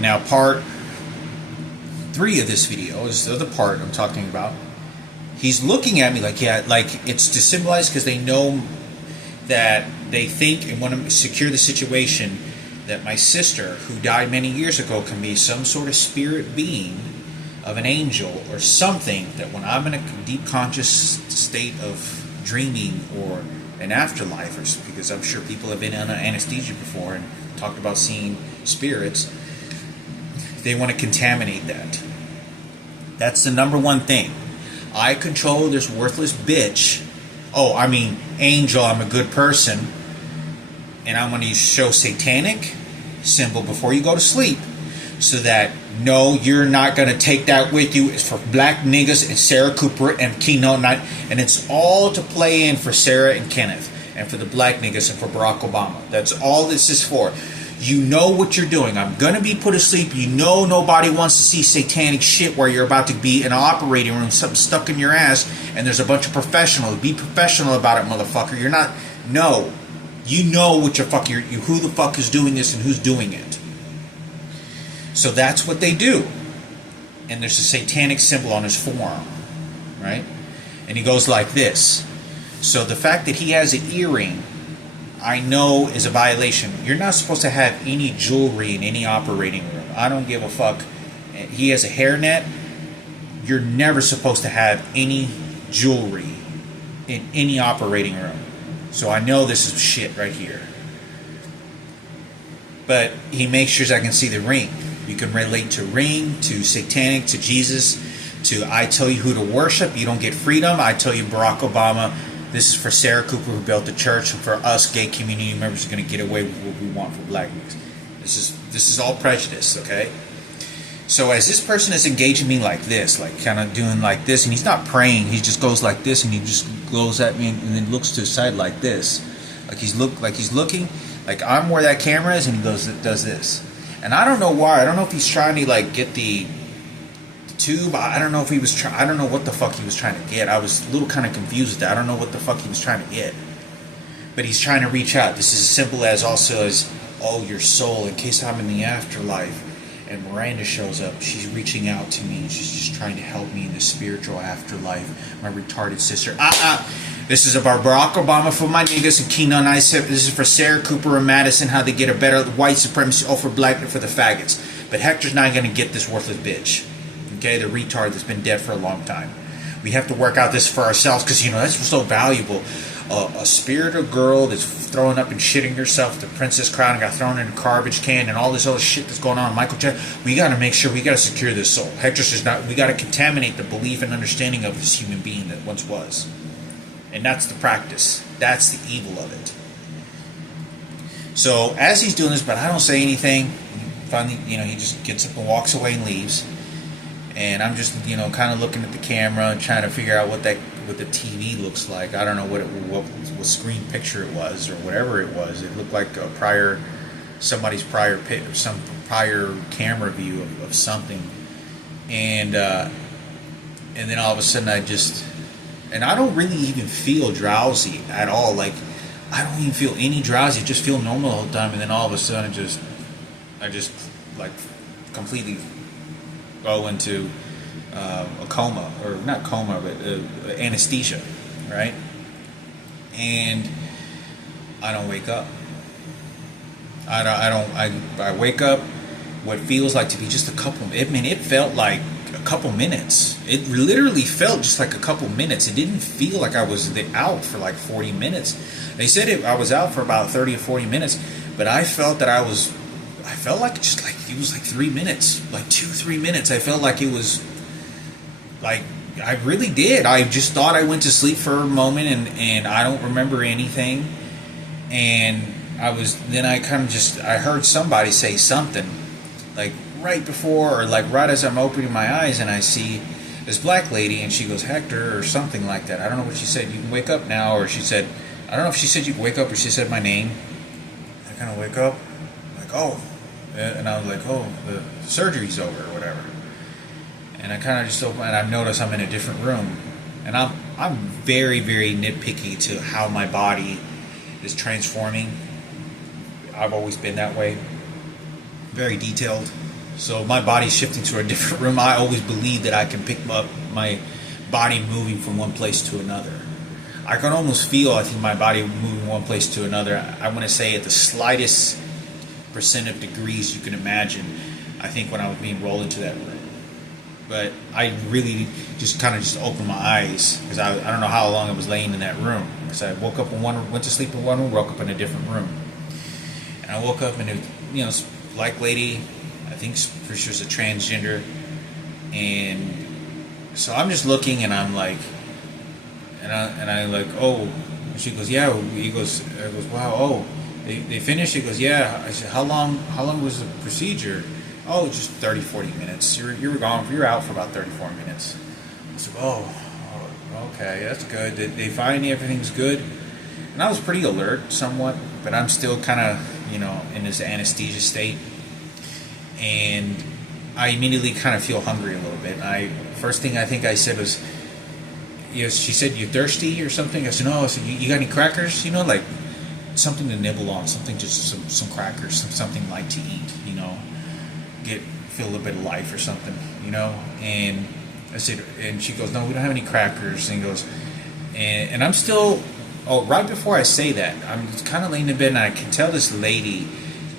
Now, part 3 of this video is the other part I'm talking about. He's looking at me like, yeah, like it's to symbolize, because they know that they think and want to secure the situation that my sister, who died many years ago, can be some sort of spirit being of an angel or something, that when I'm in a deep conscious state of dreaming or an afterlife, or because I'm sure people have been under anesthesia before and talked about seeing spirits, they want to contaminate that. That's the number one thing. I control this worthless bitch. Oh, I mean, angel, I'm a good person. And I'm going to show satanic symbol before you go to sleep, so that, no, you're not going to take that with you. It's for black niggas and Sarah Cooper and Keynote Night. And it's all to play in for Sarah and Kenneth, and for the black niggas, and for Barack Obama. That's all this is for. You know what you're doing. I'm going to be put asleep. You know nobody wants to see satanic shit where you're about to be in an operating room, something stuck in your ass, and there's a bunch of professionals. Be professional about it, motherfucker. You're not... No. You know what you're fucking... who the fuck is doing this and who's doing it. So that's what they do. And there's a satanic symbol on his forearm. Right? And he goes like this. So the fact that he has an earring, I know, is a violation. You're not supposed to have any jewelry in any operating room. I don't give a fuck. He has a hairnet. You're never supposed to have any jewelry in any operating room. So I know this is shit right here. But he makes sure I can see the ring. You can relate to ring, to satanic, to Jesus, to I tell you who to worship. You don't get freedom. I tell you Barack Obama. This is for Sarah Cooper, who built the church, and for us gay community members who are going to get away with what we want for black niggas. This is all prejudice, okay? So as this person is engaging me like this, like kind of doing like this, and he's not praying, he just goes like this, and he just goes at me and then looks to the side like this, like he's looking, like I'm where that camera is, and he does this, and I don't know why. I don't know if he's trying to like get the tube. I don't know if he was I don't know what the fuck he was trying to get. I was a little kind of confused with that. I don't know what the fuck he was trying to get. But he's trying to reach out. This is as simple as also as, oh, your soul, in case I'm in the afterlife and Miranda shows up, she's reaching out to me and she's just trying to help me in the spiritual afterlife. My retarded sister. This is about Barack Obama for my niggas and Keenan I said this is for Sarah Cooper and Madison, how they get a better white supremacy, all for black and for the faggots. But Hector's not gonna get this worthless bitch. Okay, the retard that's been dead for a long time. We have to work out this for ourselves, because, you know, that's so valuable. A spirited girl that's throwing up and shitting herself, the Princess Crown, and got thrown in a garbage can, and all this other shit that's going on. Michael Jackson, we got to make sure, we got to secure this soul. Hector's just not, we got to contaminate the belief and understanding of this human being that once was. And that's the practice. That's the evil of it. So, as he's doing this, but I don't say anything, finally, you know, he just gets up and walks away and leaves. And I'm just, you know, kind of looking at the camera and trying to figure out what the TV looks like. I don't know what screen picture it was or whatever it was. It looked like somebody's prior camera view of something. And then all of a sudden I don't really even feel drowsy at all. Like, I don't even feel any drowsy. I just feel normal the whole time. And then all of a sudden I just like completely go into a coma, or not coma, but anesthesia, right? And I don't wake up. I wake up what feels like to be just a couple. It felt like a couple minutes. It literally felt just like a couple minutes. It didn't feel like I was out for like 40 minutes. They said I was out for about 30 or 40 minutes, but I felt that I felt like just like it was like 3 minutes, like 2-3 minutes. I felt like it was like I really did. I just thought I went to sleep for a moment, and I don't remember anything. And I heard somebody say something like right before, or like right as I'm opening my eyes, and I see this black lady, and she goes, Hector, or something like that. I don't know what she said. You can wake up now, or she said, I don't know if she said you can wake up, or she said my name. I kind of wake up, like, oh. And I was like, oh, the surgery's over or whatever. And I kind of just open, and I notice I'm in a different room. And I'm very, very nitpicky to how my body is transforming. I've always been that way. Very detailed. So my body's shifting to a different room. I always believe that I can pick up my body moving from one place to another. I can almost feel, I think, my body moving one place to another. I want to say at the slightest percent of degrees you can imagine, I think, when I was being rolled into that room. But I really just kind of just opened my eyes, because I don't know how long I was laying in that room. Because I woke up in one, went to sleep in one room, woke up in a different room. And I woke up and, this black lady, I think she was a transgender. And so I'm just looking, and I'm like, and I like, oh. And she goes, yeah. I goes, wow, oh. They finished. He goes, yeah. I said, how long was the procedure? Oh, just 30, 40 minutes. You were gone. You were out for about 34 minutes. I said, oh, okay, that's good. Did they find everything's good? And I was pretty alert, somewhat, but I'm still kind of, in this anesthesia state. And I immediately kind of feel hungry a little bit. And first thing I think I said was, she said, you thirsty or something? I said, no. I said, you got any crackers? Like something to nibble on, something, just some crackers, something light to eat, feel a little bit of life or something, And I said, and she goes, no, we don't have any crackers. And goes, and I'm still, right before I say that, I'm kind of laying in bed, and I can tell this lady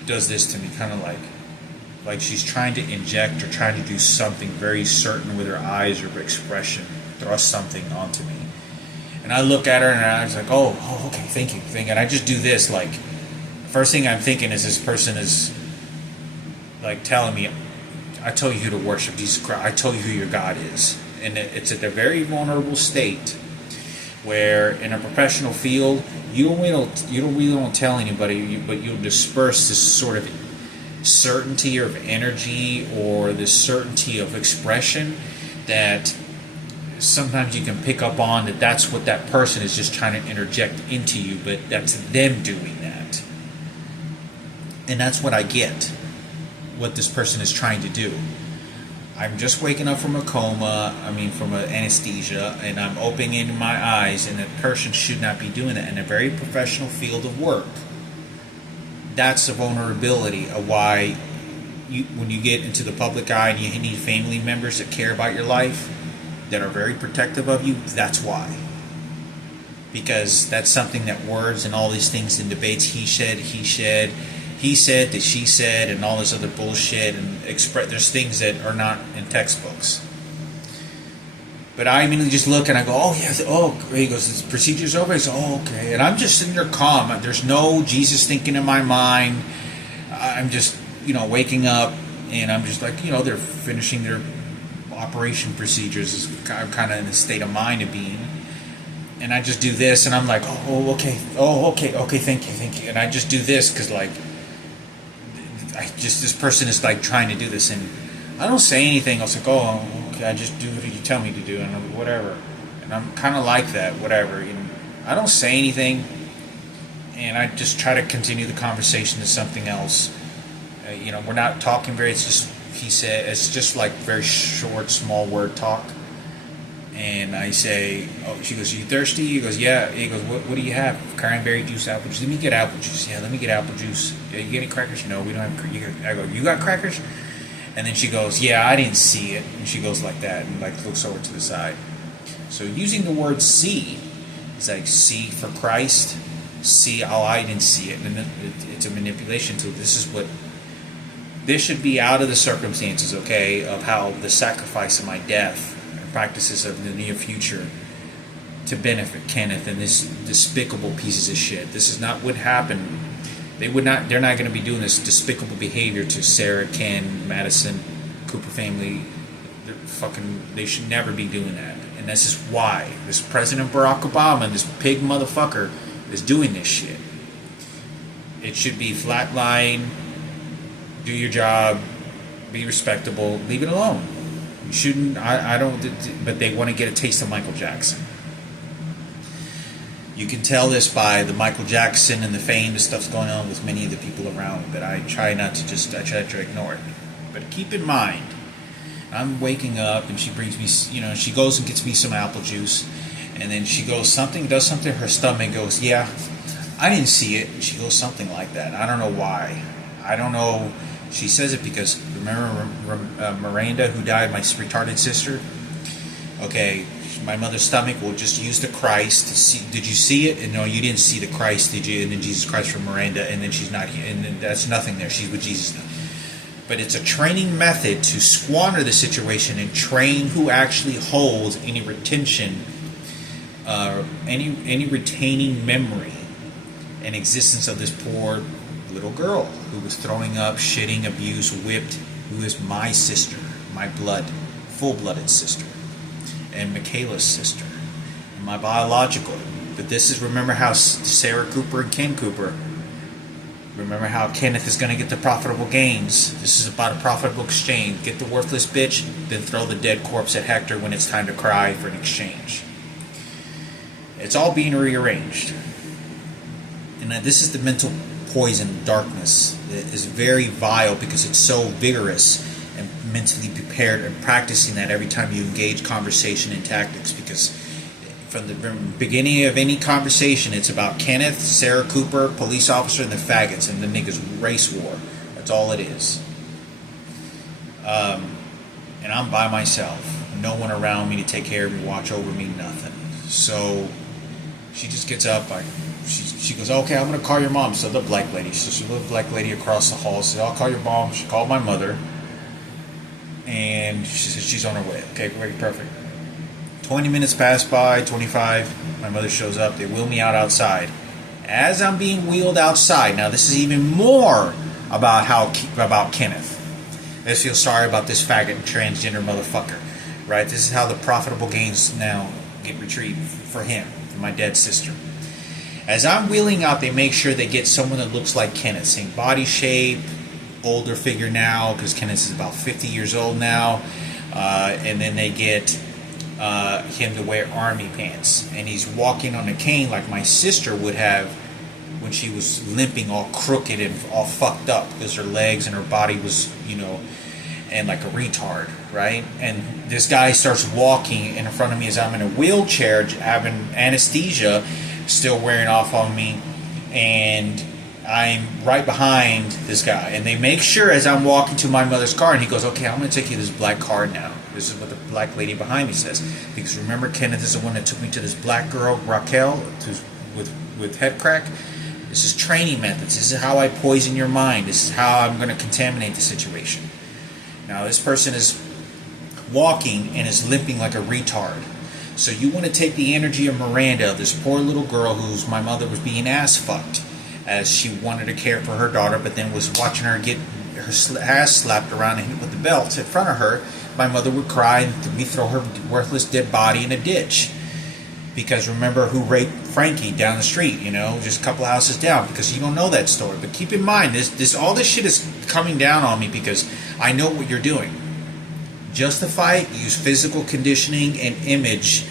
does this to me, kind of like she's trying to inject or trying to do something very certain with her eyes or her expression, thrust something onto me. And I look at her, and I was like, oh, okay, thank you. And I just do this, like, first thing I'm thinking is this person is like telling me, I tell you who to worship, Jesus Christ. I tell you who your God is. And it's at a very vulnerable state where in a professional field, you don't really tell anybody, but you'll disperse this sort of certainty of energy or this certainty of expression that sometimes you can pick up on, that's what that person is just trying to interject into you, but that's them doing that. And that's what I get, what this person is trying to do. I'm just waking up from a coma, from an anesthesia, and I'm opening my eyes, and a person should not be doing that in a very professional field of work. That's the vulnerability of why when you get into the public eye and you need family members that care about your life, that are very protective of you, that's why. Because that's something that words and all these things in debates, he said, that she said, and all this other bullshit, and there's things that are not in textbooks. But I immediately just look and I go, oh yeah, he goes, this procedure's over. I say, oh, okay. And I'm just sitting there calm. There's no Jesus thinking in my mind. I'm just, waking up, and I'm just like, they're finishing their operation procedures. I'm kind of in a state of mind of being. And I just do this, and I'm like, okay, thank you. And I just do this because, like, this person is like trying to do this, and I don't say anything. I was like, oh, okay, I just do what you tell me to do, and I'm, whatever. And I'm kind of like that, whatever. I don't say anything, and I just try to continue the conversation to something else. We're not talking very. It's just he said. It's just like very short, small word talk. And I say, oh, she goes, you thirsty? He goes, yeah. He goes, what do you have? Cranberry juice, apple juice. Let me get apple juice. Yeah, let me get apple juice. Yeah, you get any crackers? No, we don't have. I go, you got crackers? And then she goes, yeah, I didn't see it. And she goes like that and like looks over to the side. So using the word see is like see for Christ. See, oh, I didn't see it. And it's a manipulation tool. This should be out of the circumstances, okay, of how the sacrifice of my death and practices of the near future to benefit Kenneth and this despicable pieces of shit. This is not what happened. They're not going to be doing this despicable behavior to Sarah, Ken, Madison, Cooper family. They should never be doing that. And this is why this President Barack Obama, this pig motherfucker, is doing this shit. It should be flatline. Do your job, be respectable, leave it alone. You shouldn't, I don't, but they want to get a taste of Michael Jackson. You can tell this by the Michael Jackson and the fame, the stuff's going on with many of the people around, but I try to ignore it. But keep in mind, I'm waking up and she brings me, she goes and gets me some apple juice, and then she goes, does something, her stomach goes, yeah, I didn't see it. And she goes something like that. I don't know why. I don't know She says it because, remember Miranda, who died, my retarded sister? Okay, my mother's stomach will just use the Christ. Did you see it? And no, you didn't see the Christ, did you? And then Jesus Christ from Miranda, and then she's not here. And then that's nothing there. She's with Jesus now. But it's a training method to squander the situation and train who actually holds any retention, any retaining memory and existence of this poor little girl who was throwing up, shitting, abused, whipped, who is my sister, my blood, full-blooded sister, and Michaela's sister, and my biological. But this is, remember how Sarah Cooper and Ken Cooper, remember how Kenneth is going to get the profitable gains. This is about a profitable exchange. Get the worthless bitch, then throw the dead corpse at Hector when it's time to cry for an exchange. It's all being rearranged. And this is the mental poison, darkness. It is very vile because it's so vigorous and mentally prepared, and practicing that every time you engage conversation and tactics, because from the beginning of any conversation, it's about Kenneth, Sarah Cooper, police officer, and the faggots, and the niggas race war. That's all it is. And I'm by myself. No one around me to take care of me, watch over me, nothing. So she just gets up. She goes, okay, I'm going to call your mom. So the black lady. So she lived black lady across the hall. Said, I'll call your mom. She called my mother. And she said she's on her way. Okay, great, perfect. 20 minutes pass by, 25. My mother shows up. They wheel me out outside. As I'm being wheeled outside, now this is even more about Kenneth. Let's feel sorry about this faggot and transgender motherfucker. Right? This is how the profitable gains now get retrieved for him, for my dead sister. As I'm wheeling out, they make sure they get someone that looks like Kenneth. Same body shape, older figure now, because Kenneth is about 50 years old now. And then they get him to wear army pants. And he's walking on a cane like my sister would have when she was limping all crooked and all fucked up because her legs and her body was, and like a retard, right? And this guy starts walking in front of me as I'm in a wheelchair, having anesthesia still wearing off on me, and I'm right behind this guy. And they make sure as I'm walking to my mother's car, and he goes, okay, I'm going to take you to this black car now. This is what the black lady behind me says. Because remember, Kenneth is the one that took me to this black girl, Raquel, with head crack. This is training methods. This is how I poison your mind. This is how I'm going to contaminate the situation. Now, this person is walking and is limping like a retard. So you want to take the energy of Miranda, this poor little girl whose my mother was being ass fucked, as she wanted to care for her daughter, but then was watching her get her ass slapped around and hit with the belt in front of her. My mother would cry, and we throw her worthless dead body in a ditch. Because remember who raped Frankie down the street, just a couple houses down, because you don't know that story. But keep in mind, all this shit is coming down on me because I know what you're doing. Justify it, use physical conditioning and imaging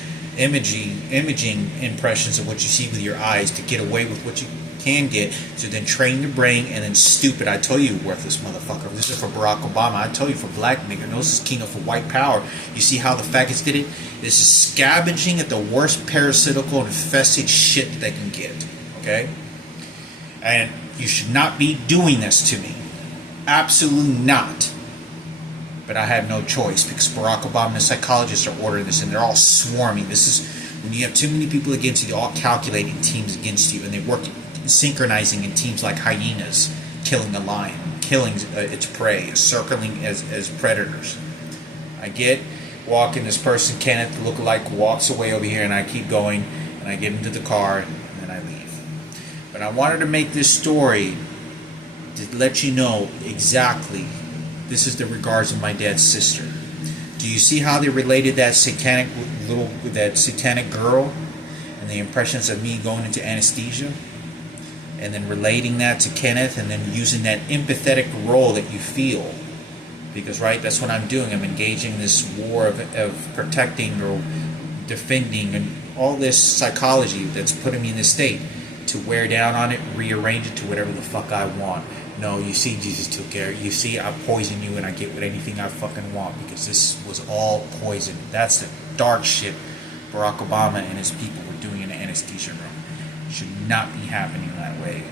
impressions of what you see with your eyes to get away with what you can get, to then train your brain, and then stupid. I tell you, worthless motherfucker. This is for Barack Obama. I tell you, for black nigga. No, this is keynote for white power. You see how the faggots did it? This is scavenging at the worst parasitical infested shit that they can get. Okay? And you should not be doing this to me. Absolutely not. But I have no choice because Barack Obama and the psychologists are ordering this, and they're all swarming. This is when you have too many people against you, they're all calculating teams against you, and they work synchronizing in teams like hyenas, killing a lion, killing its prey, circling as predators. I walking this person, Kenneth, lookalike, walks away over here, and I keep going, and I get into the car, and then I leave. But I wanted to make this story to let you know exactly. This is the regards of my dad's sister. Do you see how they related that satanic girl and the impressions of me going into anesthesia? And then relating that to Kenneth, and then using that empathetic role that you feel. Because, right, that's what I'm doing. I'm engaging this war of protecting or defending and all this psychology that's putting me in this state to wear down on it, rearrange it to whatever the fuck I want. No, you see, Jesus took care. You see, I poison you and I get with anything I fucking want because this was all poison. That's the dark shit Barack Obama and his people were doing in the anesthesia room. Should not be happening that way.